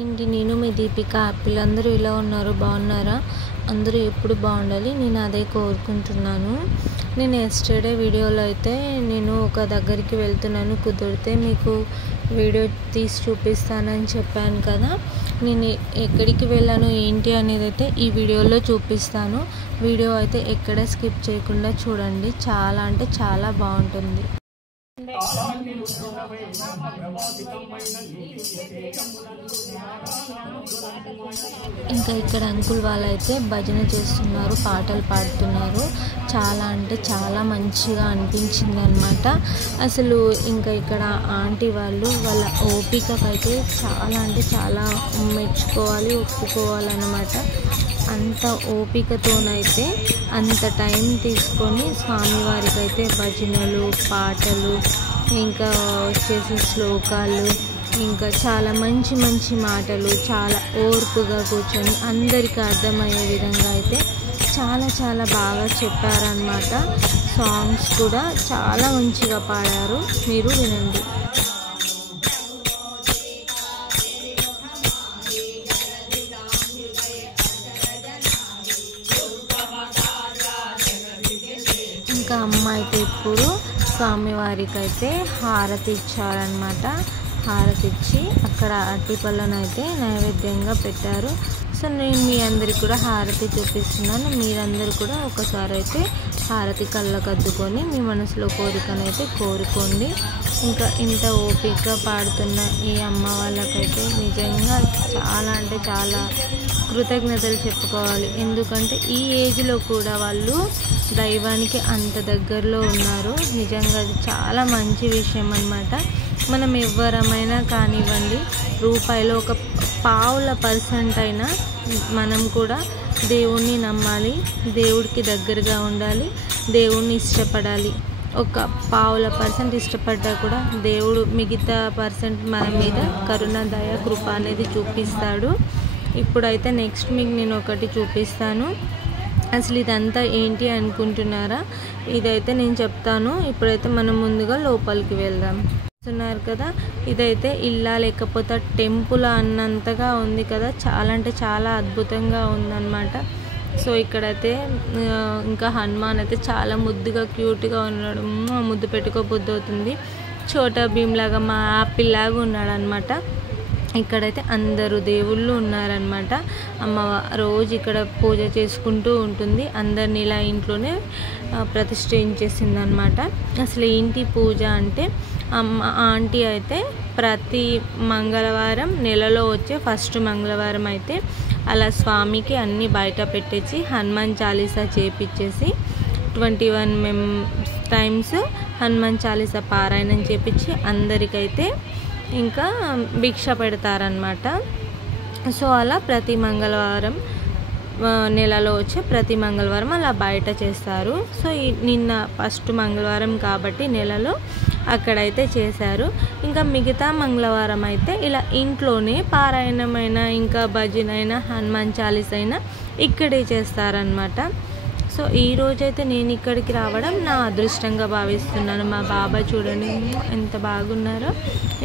ఏంటి నేను మీ దీపిక పిల్లలందరూ ఇలా ఉన్నారు బాగున్నారా? అందరూ ఎప్పుడు బాగుండాలి నేను అదే కోరుకుంటున్నాను. నేను ఎస్టర్డే వీడియోలో అయితే నేను ఒక దగ్గరికి వెళ్తున్నాను, కుదిరితే మీకు వీడియో తీసి చూపిస్తానని చెప్పాను కదా. నేను ఎక్కడికి వెళ్ళాను ఏంటి అనేది అయితే ఈ వీడియోలో చూపిస్తాను. వీడియో అయితే ఎక్కడ స్కిప్ చేయకుండా చూడండి, చాలా అంటే చాలా బాగుంటుంది. ఇంకా ఇక్కడ అంకుల్ వాళ్ళైతే భజన చేస్తున్నారు, పాటలు పాడుతున్నారు. చాలా అంటే చాలా మంచిగా అనిపించింది అన్నమాట. అసలు ఇంకా ఇక్కడ ఆంటీ వాళ్ళు వాళ్ళ ఓపికకైతే చాలా అంటే చాలా మెచ్చుకోవాలి, ఒప్పుకోవాలన్నమాట. అంత ఓపికతోనైతే అంత టైం తీసుకొని స్వామివారికి అయితే భజనలు, పాటలు, ఇంకా వచ్చేసి శ్లోకాలు, ఇంకా చాలా మంచి మంచి మాటలు చాలా ఓర్పుగా కూర్చొని అందరికీ అర్థమయ్యే విధంగా అయితే చాలా చాలా బాగా చెప్పారనమాట. సాంగ్స్ కూడా చాలా మంచిగా పాడారు, మీరు వినండి. ఇంకా అమ్మ అయితే ఇప్పుడు స్వామివారికి అయితే హారతి ఇచ్చారనమాట. హారతి ఇచ్చి అక్కడ అరటిపళ్ళనైతే నైవేద్యంగా పెట్టారు. సో నేను మీ అందరికి కూడా హారతి చూపిస్తున్నాను, మీరందరూ కూడా ఒకసారి అయితే హారతి కళ్ళకు అద్దుకొని మీ మనసులో కోరికనైతే కోరుకోండి. ఇంకా ఇంత ఓపిక పాడుతున్న ఈ అమ్మ వాళ్ళకైతే నిజంగా చాలా అంటే చాలా కృతజ్ఞతలు చెప్పుకోవాలి. ఎందుకంటే ఈ ఏజ్లో కూడా వాళ్ళు దైవానికి అంత దగ్గరలో ఉన్నారు. నిజంగా అది చాలా మంచి విషయం అన్నమాట. మనం ఎవరమైనా కానివ్వండి, రూపాయిలో ఒక పావుల % అయినా మనం కూడా దేవుణ్ణి నమ్మాలి, దేవుడికి దగ్గరగా ఉండాలి, దేవుణ్ణి ఇష్టపడాలి. ఒక పావుల % ఇష్టపడ్డా కూడా దేవుడు మిగతా % మన మీద కరుణ, దయ, కృప అనేది చూపిస్తాడు. ఇప్పుడైతే నెక్స్ట్ మీకు నేను ఒకటి చూపిస్తాను. అసలు ఇదంతా ఏంటి అనుకుంటున్నారా? ఇదైతే నేను చెప్తాను. ఇప్పుడైతే మనం ముందుగా లోపలికి వెళ్దాం. చూస్తున్నారు కదా, ఇదైతే ఇల్లా లేకపోతే టెంపుల్ అన్నంతగా ఉంది కదా, చాలా అంటే చాలా అద్భుతంగా ఉందన్నమాట. సో ఇక్కడైతే ఇంకా హనుమాన్ అయితే చాలా ముద్దుగా క్యూట్గా ఉన్నాడు. ముద్దు పెట్టుకోబుద్ధి అవుతుంది. చోటా భీమ్ లాగా, మా యాపిల్ లాగా ఉన్నాడు అనమాట. ఇక్కడైతే అందరూ దేవుళ్ళు ఉన్నారనమాట. అమ్మ రోజు ఇక్కడ పూజ చేసుకుంటూ ఉంటుంది, అందరిని ఇలా ఇంట్లోనే ప్రతిష్ఠించేసింది అనమాట. అసలు ఏంటి పూజ అంటే, ఆంటీ అయితే ప్రతి మంగళవారం, నెలలో వచ్చే ఫస్ట్ మంగళవారం అయితే అలా స్వామికి అన్నీ బయట పెట్టేసి హనుమాన్ చాలీసా చేపించేసి 21 టైమ్స్ హనుమాన్ చాలీసా పారాయణం చేపించి అందరికైతే ఇంకా భిక్ష పెడతారనమాట. సో అలా ప్రతి మంగళవారం, నెలలో వచ్చే ప్రతి మంగళవారం అలా బయట చేస్తారు. సో నిన్న ఫస్ట్ మంగళవారం కాబట్టి నెలలో అక్కడైతే చేశారు. ఇంకా మిగతా మంగళవారం అయితే ఇలా ఇంట్లోనే పారాయణమైన, ఇంకా భజన అయినా, హనుమాన్ చాలీస అయినా ఇక్కడే చేస్తారనమాట. సో ఈరోజైతే నేను ఇక్కడికి రావడం నా అదృష్టంగా భావిస్తున్నాను. మా బాబా చూడండి ఎంత బాగున్నారో.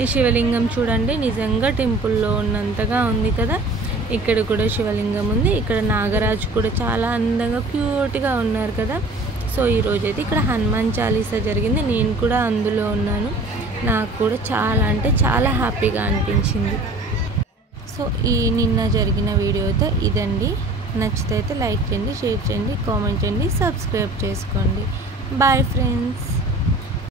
ఈ శివలింగం చూడండి, నిజంగా టెంపుల్లో ఉన్నంతగా ఉంది కదా. ఇక్కడ కూడా శివలింగం ఉంది. ఇక్కడ నాగరాజు కూడా చాలా అందంగా క్యూట్గా ఉన్నారు కదా. సో ఈరోజైతే ఇక్కడ హనుమాన్ చాలీసా జరిగింది, నేను కూడా అందులో ఉన్నాను. నాకు కూడా చాలా అంటే చాలా హ్యాపీగా అనిపించింది. సో ఈ నిన్న జరిగిన వీడియో అయితే ఇదండి. నచ్చితే అయితే లైక్ చేయండి, షేర్ చేయండి, కామెంట్ చేయండి, సబ్స్క్రైబ్ చేసుకోండి. Bye friends.